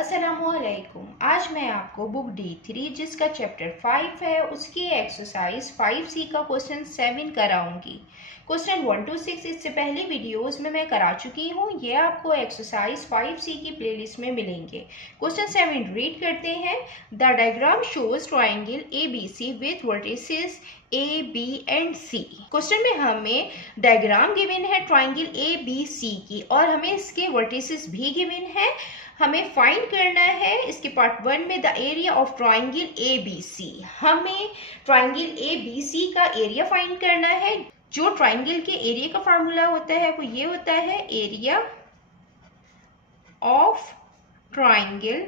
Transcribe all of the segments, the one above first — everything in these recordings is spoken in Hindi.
अस्सलामुअलैकुम। आज मैं आपको बुक D3 जिसका चैप्टर 5 है उसकी एक्सरसाइज 5C का क्वेश्चन 7 कराऊंगी। क्वेश्चन 1 to 6 इससे पहले वीडियोस में मैं करा चुकी हूँ, ये आपको एक्सरसाइज 5C की प्लेलिस्ट में मिलेंगे। क्वेश्चन 7 रीड करते हैं। The diagram shows triangle ABC with vertices A, B and C। Question में हमें डायग्राम गिवन है ट्राइंगल ABC की और हमें इसके वर्टिसेस भी गिवन है। हमें फाइंड करना है इसके पार्ट 1 में the area of triangle ABC। हमें ट्राइंगल ABC का एरिया फाइंड करना है। जो ट्राइंगल के एरिया का फार्मूला होता है वो ये होता है, एरिया ऑफ ट्राइंगल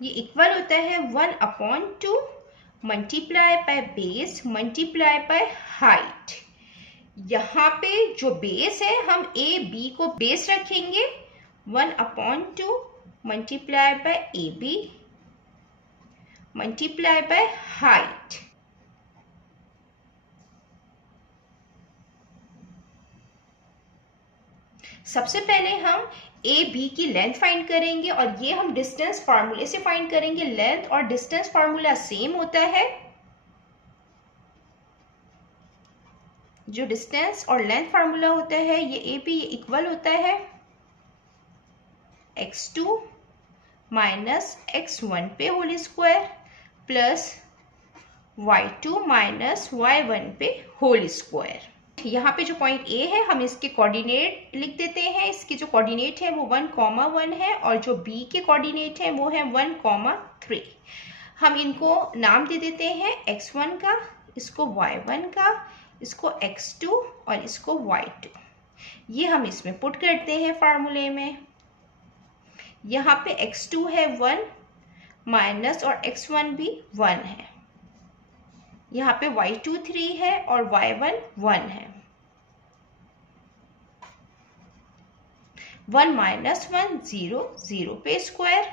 ये इक्वल होता है 1/2 multiply by base multiply by height. यहाँ पे जो बेस है हम AB को बेस रखेंगे 1/2 multiply bye AB multiply by height. सबसे पहले हम AB की लेंथ फाइंड करेंगे और ये हम डिस्टेंस फार्मूले से फाइंड करेंगे। लेंथ और डिस्टेंस फार्मूला सेम होता है। जो डिस्टेंस और लेंथ फार्मूला होता है ये AB ये इक्वल होता है x2 माइनस x1 पे whole square plus y2 minus y1 पे होल स्क्वायर। यहाँ पे जो पॉइंट A है हम इसके कोऑर्डिनेट लिख देते हैं। इसके जो कोऑर्डिनेट है वो 1,1 है और जो B के कोऑर्डिनेट है वो है 1,3। हम इनको नाम दे देते हैं x1 का, इसको y1 का, इसको x2 और इसको y2। ये हम इसमें पुट करते हैं फार्मूले में। यहाँ पे x2 है 1 माइनस और x1 भी 1 है। यहाँ पे y2 3 है और y1 1 है। 1 माइनस 1 0 0 पे स्क्वायर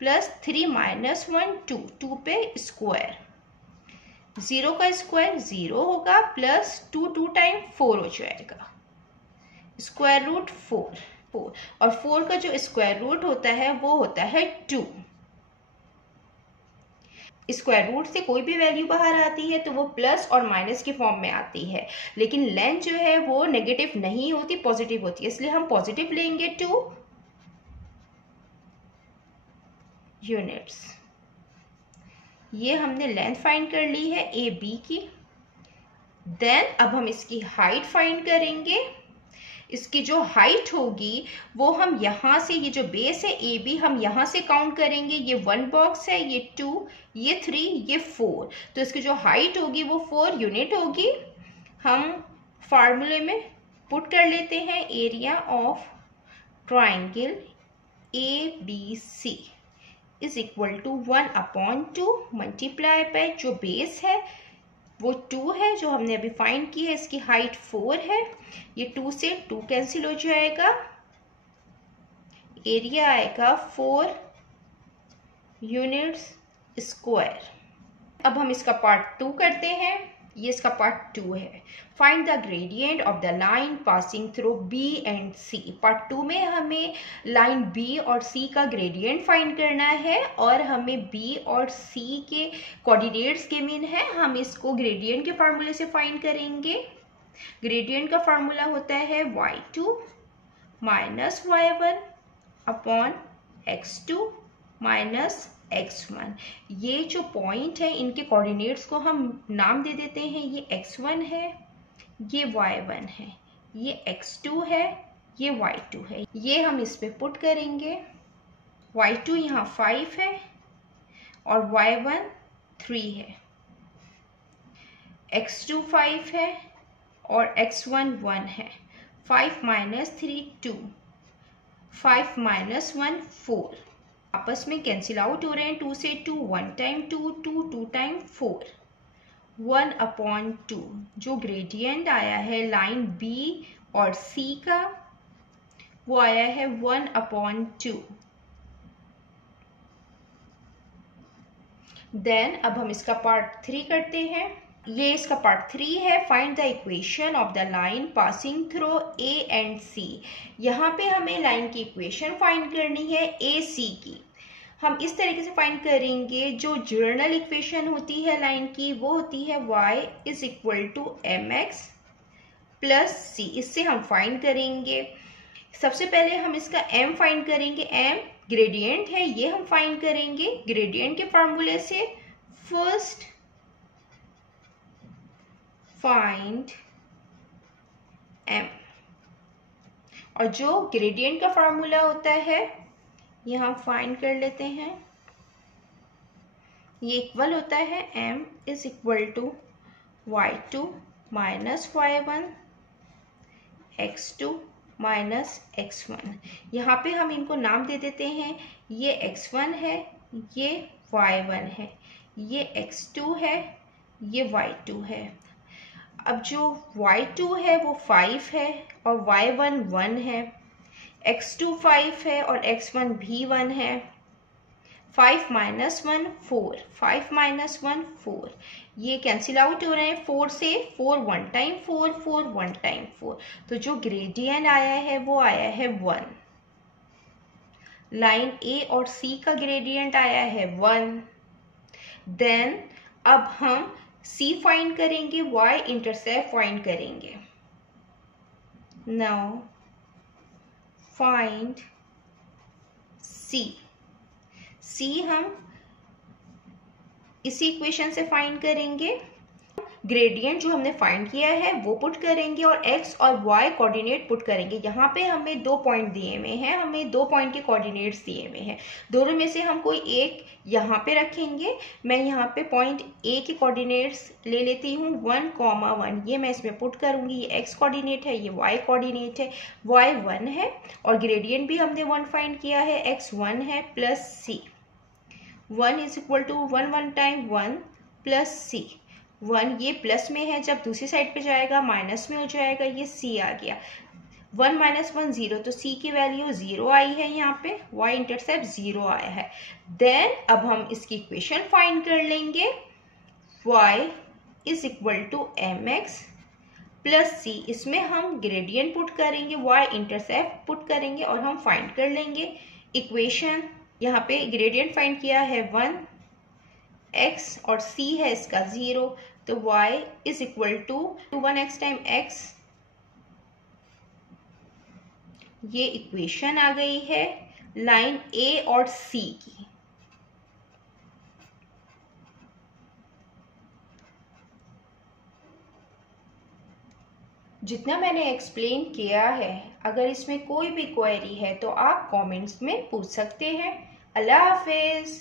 प्लस 3 माइनस 1 2 2 पे स्क्वायर। 0 का स्क्वायर 0 होगा प्लस 2 टाइम 4 हो जाएगा, स्क्वायर रूट 4 और 4 का जो स्क्वायर रूट होता है वो होता है 2। स्क्वायर रूट से कोई भी वैल्यू बाहर आती है तो वो प्लस और माइनस के फॉर्म में आती है, लेकिन लेंथ जो है वो नेगेटिव नहीं होती, पॉजिटिव होती है, इसलिए हम पॉजिटिव लेंगे 2 यूनिट्स। ये हमने लेंथ फाइंड कर ली है AB की। देन अब हम इसकी हाइट फाइंड करेंगे। इसकी जो हाइट होगी वो हम यहाँ से, ये जो बेस है AB हम यहाँ से काउंट करेंगे। ये 1 बॉक्स है, ये 2, ये 3, ये 4, तो इसकी जो हाइट होगी वो 4 यूनिट होगी। हम फार्मूले में पुट कर लेते हैं area of triangle ABC is equal to 1/2 multiply by जो बेस है वो 2 है जो हमने अभी फाइंड की है। इसकी हाइट 4 है, ये 2 से 2 कैंसिल हो जाएगा, एरिया आएगा 4 यूनिट्स स्क्वायर। अब हम इसका पार्ट 2 करते हैं। ये इसका पार्ट 2 है। Find the gradient of the line passing through B and C। Part 2 में हमें लाइन B और C का ग्रेडियंट फाइंड करना है और हमें B और C के कोऑर्डिनेट्स गिवन है। हम इसको ग्रेडियंट के फार्मूले से फाइंड करेंगे। ग्रेडियंट का फार्मूला होता है y2 minus y1 upon x2 minus x1। ये जो पॉइंट है इनके कोऑर्डिनेट्स को हम नाम दे देते हैं। ये x1 है, ये y1 है, ये x2 है, ये y2 है। ये हम इस पे पुट करेंगे। y2 यहाँ 5 है और y1 3 है, x2 5 है और x1 1 है। 5 माइनस 3 2, 5 माइनस 1 4, आपस में कैंसिल आउट हो रहे हैं। 2 से 2, 1 टाइम 2 2 2 टाइम 4, 1/2 जो ग्रेडियंट आया है लाइन B और C का वो आया है 1/2। देन अब हम इसका पार्ट 3 करते हैं। ये इसका पार्ट 3 है। Find the equation of the line passing through A and C. यहाँ पे हमें लाइन की इक्वेशन फाइंड करनी है ए सी की। हम इस तरीके से फाइंड करेंगे, जो जर्नल इक्वेशन होती है लाइन की वो होती है y is equal to mx plus C. इससे हम फाइंड करेंगे। सबसे पहले हम इसका m फाइंड करेंगे। m ग्रेडियंट है, ये हम फाइंड करेंगे ग्रेडियंट के फार्मूले से। फर्स्ट फाइंड m, और जो ग्रेडियंट का फार्मूला होता है ये हम फाइंड कर लेते हैं। ये इक्वल होता है m is equal to y2 minus y1 x2 minus x1। यहाँ पे हम इनको नाम दे देते हैं। ये x1 है, ये y1 है, ये x2 है, ये y2 है। अब जो y2 है वो 5 है और y1 1 है, x2 5 है और x1 भी 1 है। 5 माइनस 1 4, 5 माइनस 1 4, ये कैंसिल आउट हो रहे हैं 4 से। 4 1 टाइम 4, 4 1 टाइम 4, तो जो ग्रेडियंट आया है वो आया है 1। लाइन ए और सी का ग्रेडियंट आया है 1। देन अब हम सी फाइंड करेंगे, y इंटरसेप्ट फाइंड करेंगे। नाउ फाइंड सी। सी हम इसी इक्वेशन से फाइंड करेंगे। ग्रेडियंट जो हमने फाइंड किया है वो पुट करेंगे और x और y कोऑर्डिनेट पुट करेंगे। यहाँ पे हमें 2 पॉइंट दिए हुए हैं, हमें 2 पॉइंट के कोऑर्डिनेट्स दिए हुए हैं। दोनों में से हम कोई एक यहाँ पे रखेंगे। मैं यहाँ पे पॉइंट A के कोऑर्डिनेट्स ले लेती हूँ 1,1, ये मैं इसमें पुट करूँगी। ये x कोऑर्डिनेट है, ये y कोऑर्डिनेट है। y 1 है और ग्रेडियंट भी हमने 1 फाइंड किया है, x 1 है plus c। 1 is equal to 1 1 time 1 plus c। 1 ये प्लस में है, जब दूसरी साइड पे जाएगा माइनस में हो जाएगा, ये c आ गया। 1 माइनस 1 0, तो c की वैल्यू 0 आई है। यहाँ पे y इंटरसेप्ट 0 आया है। देन अब हम इसकी इक्वेशन फाइंड कर लेंगे। y is equal to mx plus c। इसमें हम ग्रेडियंट पुट करेंगे, y इंटरसेप्ट पुट करेंगे और हम फाइंड कर लेंगे इक्वेशन। यहाँ पे ग्रेडियंट फाइंड किया है 1, x और c है इसका 0, तो y is equal to 1x time x। ये इक्वेशन आ गई है लाइन a और c की। जितना मैंने एक्सप्लेन किया है, अगर इसमें कोई भी क्वेरी है तो आप कमेंट्स में पूछ सकते हैं। अल्लाह हाफिज।